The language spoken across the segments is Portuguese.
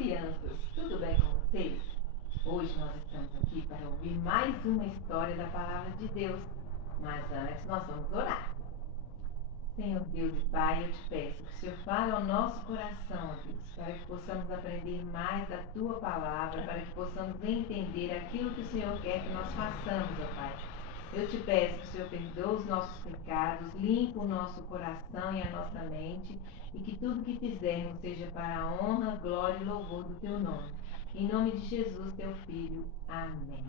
crianças, tudo bem com vocês? Hoje nós estamos aqui para ouvir mais uma história da Palavra de Deus, mas antes nós vamos orar. Senhor Deus e Pai, eu te peço que o Senhor fale ao nosso coração, ó Deus, para que possamos aprender mais da Tua Palavra, para que possamos entender aquilo que o Senhor quer que nós façamos, ó Pai. Eu te peço que o Senhor perdoe os nossos pecados, limpe o nosso coração e a nossa mente, e que tudo que fizermos seja para a honra, glória e louvor do Teu nome. Em nome de Jesus, Teu Filho. Amém.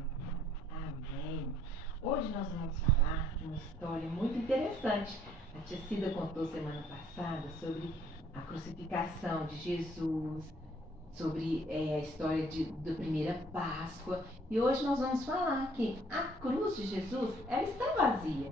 Amém. Hoje nós vamos falar de uma história muito interessante. A tia Cida contou semana passada sobre a crucificação de Jesus, sobre a história da primeira Páscoa. E hoje nós vamos falar que a cruz de Jesus, ela está vazia.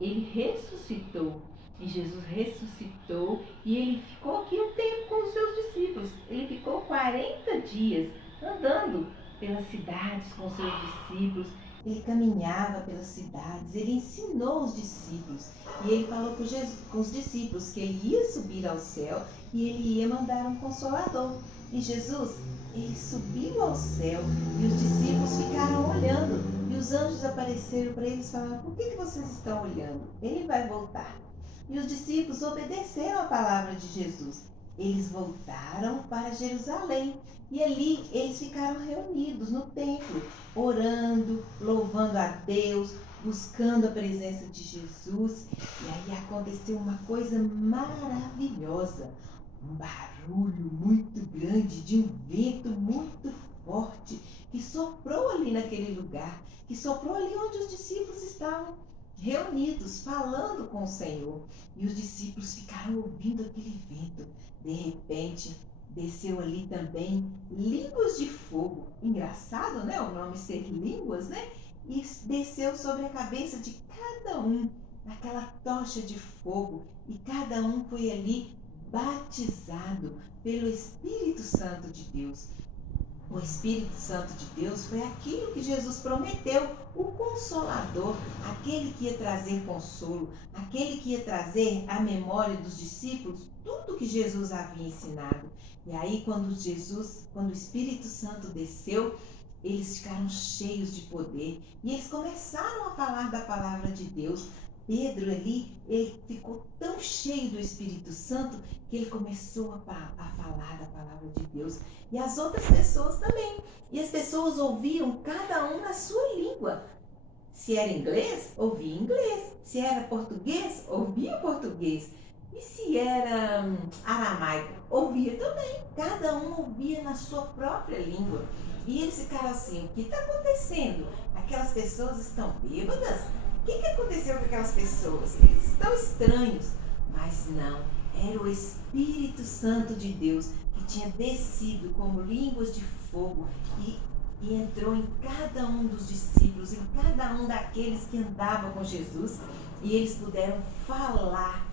Ele ressuscitou. E Jesus ressuscitou e ele ficou aqui um tempo com os seus discípulos. Ele ficou 40 dias andando pelas cidades com os seus discípulos. Ele caminhava pelas cidades, ele ensinou os discípulos. E ele falou com os discípulos que ele ia subir ao céu e ele ia mandar um Consolador. E Jesus, ele subiu ao céu e os discípulos ficaram olhando. E os anjos apareceram para eles e falaram: por que vocês estão olhando? Ele vai voltar. E os discípulos obedeceram a palavra de Jesus. Eles voltaram para Jerusalém e ali eles ficaram reunidos no templo, orando, louvando a Deus, buscando a presença de Jesus. E aí aconteceu uma coisa maravilhosa. Um barulho muito grande de um vento muito forte que soprou ali naquele lugar, que soprou ali onde os discípulos estavam reunidos, falando com o Senhor. E os discípulos ficaram ouvindo aquele vento. De repente, desceu ali também línguas de fogo. Engraçado, né? O nome ser línguas, né? E desceu sobre a cabeça de cada um, aquela tocha de fogo. E cada um foi ali batizado pelo Espírito Santo de Deus. O Espírito Santo de Deus foi aquilo que Jesus prometeu, o Consolador, aquele que ia trazer consolo, aquele que ia trazer à memória dos discípulos tudo que Jesus havia ensinado. E aí quando o Espírito Santo desceu, eles ficaram cheios de poder e eles começaram a falar da palavra de Deus. Pedro ali, ele ficou tão cheio do Espírito Santo que ele começou a falar da palavra de Deus. E as outras pessoas também. E as pessoas ouviam cada um na sua língua. Se era inglês, ouvia inglês. Se era português, ouvia português. E se era aramaico, ouvia também. Cada um ouvia na sua própria língua. E eles ficaram assim: o que está acontecendo? Aquelas pessoas estão bêbadas? O que aconteceu com aquelas pessoas? Eles estão estranhos. Mas não, era o Espírito Santo de Deus que tinha descido como línguas de fogo e entrou em cada um dos discípulos, em cada um daqueles que andavam com Jesus, e eles puderam falar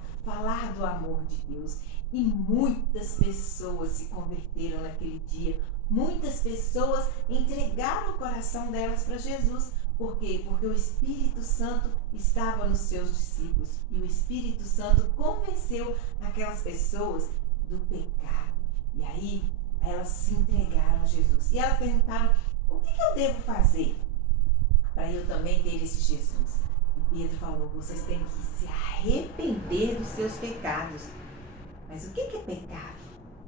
do amor de Deus. E muitas pessoas se converteram naquele dia. Muitas pessoas entregaram o coração delas para Jesus. Por quê? Porque o Espírito Santo estava nos seus discípulos. E o Espírito Santo convenceu aquelas pessoas do pecado. E aí elas se entregaram a Jesus. E elas perguntaram: o que eu devo fazer para eu também ter esse Jesus? E Pedro falou: vocês têm que se arrepender dos seus pecados. Mas o que é pecado?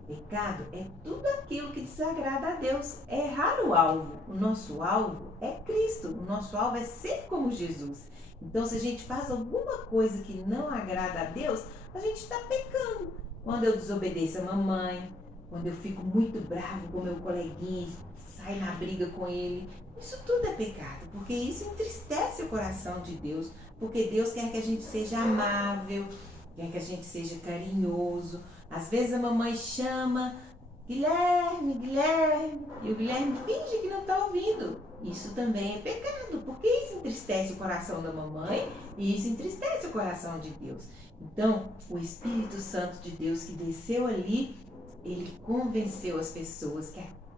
Pecado é tudo aquilo que desagrada a Deus, é errar o alvo. O nosso alvo é Cristo, o nosso alvo é ser como Jesus. Então, se a gente faz alguma coisa que não agrada a Deus, a gente está pecando. Quando eu desobedeço a mamãe, quando eu fico muito bravo com meu coleguinha, saio na briga com ele, isso tudo é pecado, porque isso entristece o coração de Deus, porque Deus quer que a gente seja amável, quer que a gente seja carinhoso. Às vezes a mamãe chama: Guilherme, Guilherme, e o Guilherme finge que não está ouvindo. Isso também é pecado, porque isso entristece o coração da mamãe e isso entristece o coração de Deus. Então, o Espírito Santo de Deus que desceu ali, ele convenceu as pessoas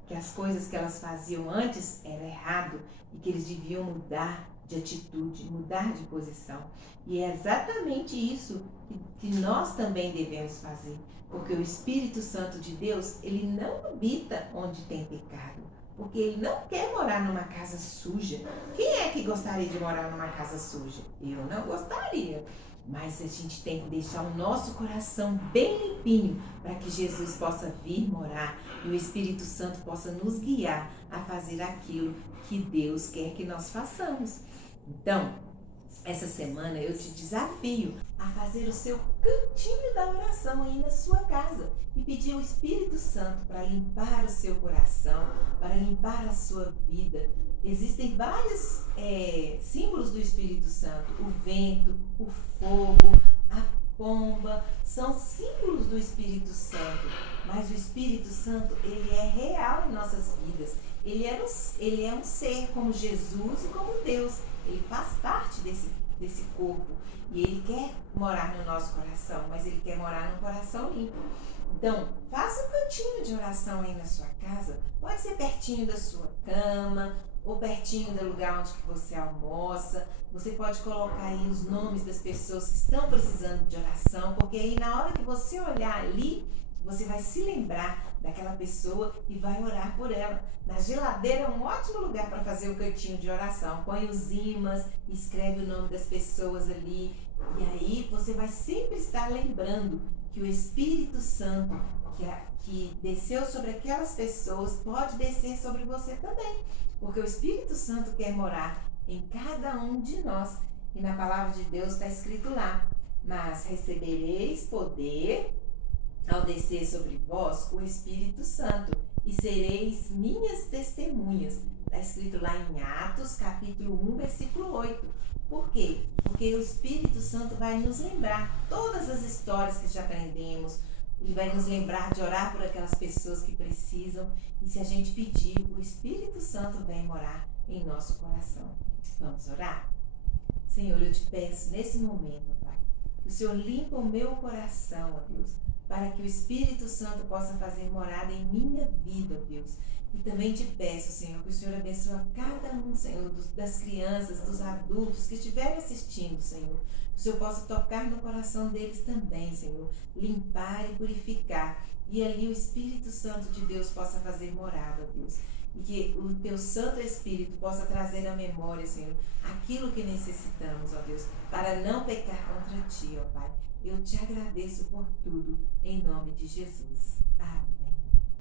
que as coisas que elas faziam antes era errado e que eles deviam mudar de atitude, mudar de posição. E é exatamente isso que nós também devemos fazer. Porque o Espírito Santo de Deus, ele não habita onde tem pecado. Porque ele não quer morar numa casa suja. Quem é que gostaria de morar numa casa suja? Eu não gostaria. Mas a gente tem que deixar o nosso coração bem limpinho para que Jesus possa vir morar e o Espírito Santo possa nos guiar a fazer aquilo que Deus quer que nós façamos. Então, essa semana eu te desafio a fazer o seu cantinho da oração aí na sua casa e pedir ao Espírito Santo para limpar o seu coração, para limpar a sua vida. Existem vários símbolos do Espírito Santo: o vento, o fogo, a pomba, são símbolos do Espírito Santo. Mas o Espírito Santo, ele é real em nossas vidas. Ele é um ser como Jesus e como Deus. Ele faz parte desse corpo e ele quer morar no nosso coração, mas ele quer morar num coração limpo. Então, faça um cantinho de oração aí na sua casa. Pode ser pertinho da sua cama ou pertinho do lugar onde que você almoça. Você pode colocar aí os nomes das pessoas que estão precisando de oração, porque aí na hora que você olhar ali, você vai se lembrar daquela pessoa e vai orar por ela. Na geladeira é um ótimo lugar para fazer o cantinho de oração. Põe os ímãs, escreve o nome das pessoas ali. E aí você vai sempre estar lembrando que o Espírito Santo que desceu sobre aquelas pessoas pode descer sobre você também. Porque o Espírito Santo quer morar em cada um de nós. E na palavra de Deus está escrito lá: mas recebereis poder ao descer sobre vós o Espírito Santo, e sereis minhas testemunhas. Está escrito lá em Atos, capítulo 1, versículo 8. Por quê? Porque o Espírito Santo vai nos lembrar todas as histórias que já aprendemos. Ele vai nos lembrar de orar por aquelas pessoas que precisam. E se a gente pedir, o Espírito Santo vem morar em nosso coração. Vamos orar? Senhor, eu te peço nesse momento, Pai, que o Senhor limpa o meu coração, ó Deus, para que o Espírito Santo possa fazer morada em minha vida, ó Deus. E também te peço, Senhor, que o Senhor abençoe cada um, Senhor, das crianças, dos adultos que estiverem assistindo, Senhor. Que o Senhor possa tocar no coração deles também, Senhor. Limpar e purificar. E ali o Espírito Santo de Deus possa fazer morada, ó Deus. E que o teu Santo Espírito possa trazer à memória, Senhor, aquilo que necessitamos, ó Deus, para não pecar contra ti, ó Pai. Eu te agradeço por tudo, em nome de Jesus. Amém.